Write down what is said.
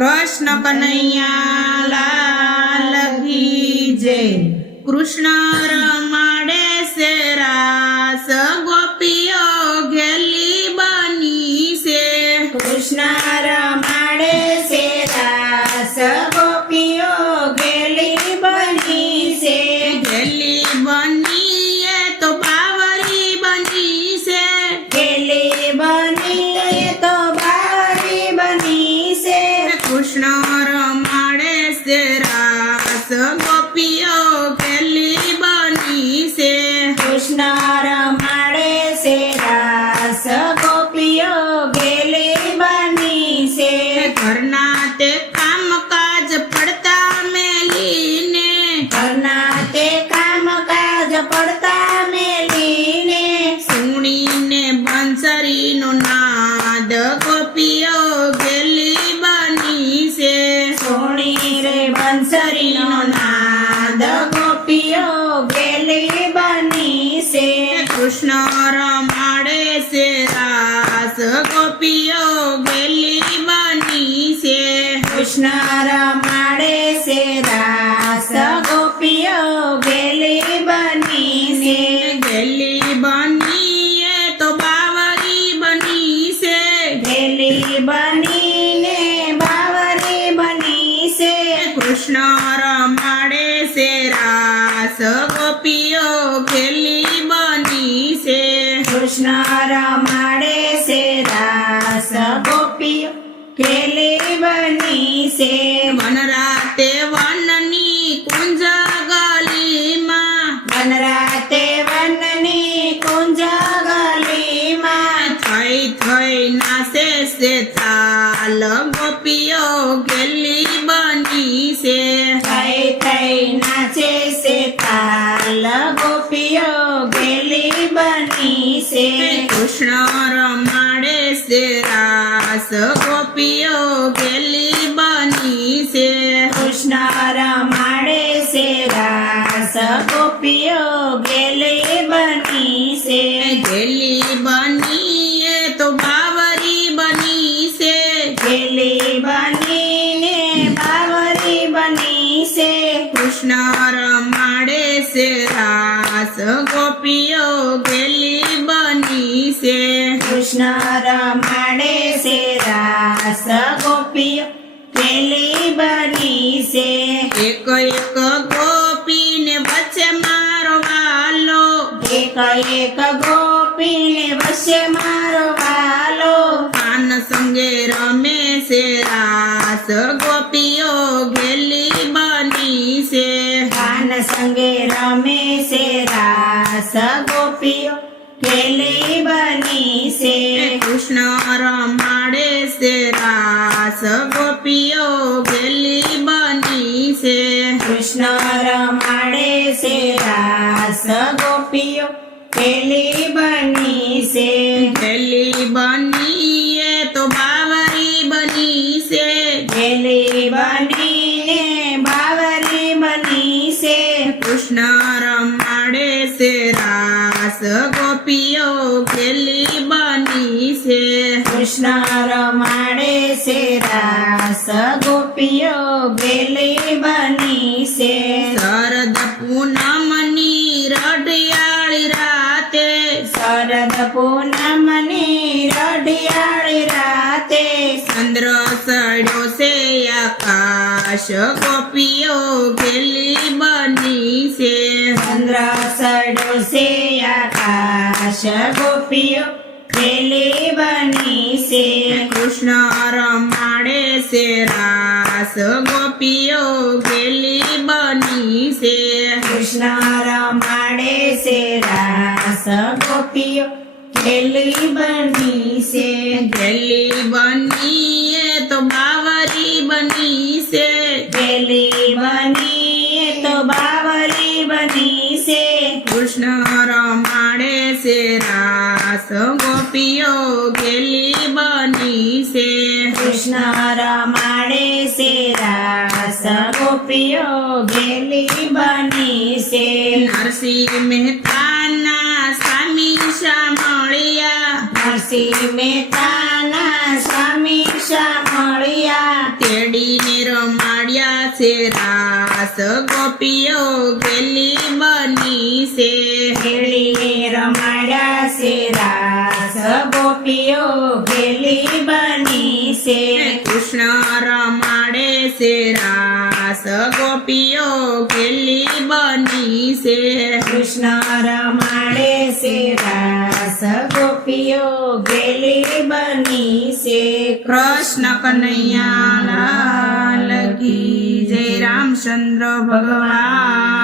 कृष्ण कन्हैया लाल की जय। कृष्ण रमाड़े से रास गोपियों गेली बनी से। कृष्ण रमाड़े से रास गोपियों गेली बनी से। गेली बनी ये तो बावरी बनी से। गेली बनी तो बावरी बनी से। कृष्ण रमाड़े से रास गोपियों गेली बनी से। कृष्ण रमाड़े से रास गोपियों गेली बनी से। घरना ते काम काज पड़ता मेलीने। घरना ते काम काज पड़ता मेलीने। सुणीने બંસરી નો નાદ ગોપીઓ ગેલી બની છે। સોણી રે બંસરી નો નાદ ગોપીઓ ગેલી બની से। કૃષ્ણ રમાડે છે રાસ ગોપીઓ ગેલી બની છે। कृष्ण रमाड़े से रास गोपियों गेली बनी से। ગેલી બની એ તો બાવરી બની છે। गेली बनी ने बावरी बनी से। કૃષ્ણ રમાડે છે રાસ ગોપીઓ ગેલી બની છે। कृष्ण रमाड़े से रास गोपियों गेली बनी से। વનરાતે વનની કુંજ ગલીમાં वनराते वननी कुंज गलीमा। થઈ થઈ નાસે છે તાલ ગોપીઓ ગેલી બની છે। थई थई नाचे से ताल गोपियों गेली बनी से। કૃષ્ણ રમાડે છે રાસ ગોપીઓ ગેલી બની છે। कृष्ण रमाड़े से रास गोपियों गेली बनी से। ગેલી બની એ તો બાવરી બની છે। गेली बनी ने बावरी बनी से। કૃષ્ણ રમાડે છે રાસ ગોપીઓ ગેલી બની છે। कृष्ण रमाड़े से रास गोपियों गेली बनी से। એક એક ગોપીને વચ્ચે મારો વાલો। एक एक गोपी ने वश्य मारो वालो। પાન સંગે રમે છે રાસ ગોપીઓ ગેલી બની છે। कान संगे रमे से रास गोपियों गेली बनी से। કૃષ્ણ રમાડે છે રાસ ગોપીઓ ગેલી બની છે। कृष्ण रमाड़े से रास गोपियों गेली बनी से। ગેલી બની એ તો બાવરી બની છે। गेली बनी ने बावरी बनी से। કૃષ્ણ રમાડે છે રાસ ગોપીઓ ગેલી બની છે। कृष्ण रमाड़े से रास गोपियों गेली बनी से। શરદ પૂનમની રઢિયાળી રાતે शरद पूनमनी रढियाળી राते। ચંદ્ર સડ્યો છે આકાશ ગોપીઓ ગેલી બની છે। चंद्र सड़ो से आकाश गोपियों गेली बनी से। કૃષ્ણ રમાડે છે રાસ ગોપીઓ ગેલી બની છે। कृष्ण रमाड़े से रास गोपियों गेली बनी से। ગેલી બની એ તો બાવરી બની છે। गेली बनी तो बावरी बनी से। કૃષ્ણ રમાડે છે રાસ ગોપીઓ ગેલી બની છે। कृष्ण रमाड़े से रास गोपियों गेली बनी से। નરસિંહ મહેતાના સ્વામી શામળિયા नरसिंह मेहताना स्वामी शामळिया। તેડી ખેડીને રમાડ્યા છે રાસ ગોપીઓ ગેલી બની છે ખેડીને રમાડ્યા છે રાસ ગોપીઓ ગેલી બની છે કૃષ્ણ રમાડે છે રાસ ગોપીઓ ગેલી બની છે કૃષ્ણ રમાડે છે રાસ ગોપીઓ ગેલી બની છે કૃષ્ણ કનૈયા લાલ કી જય રામચંદ્ર ભગવાન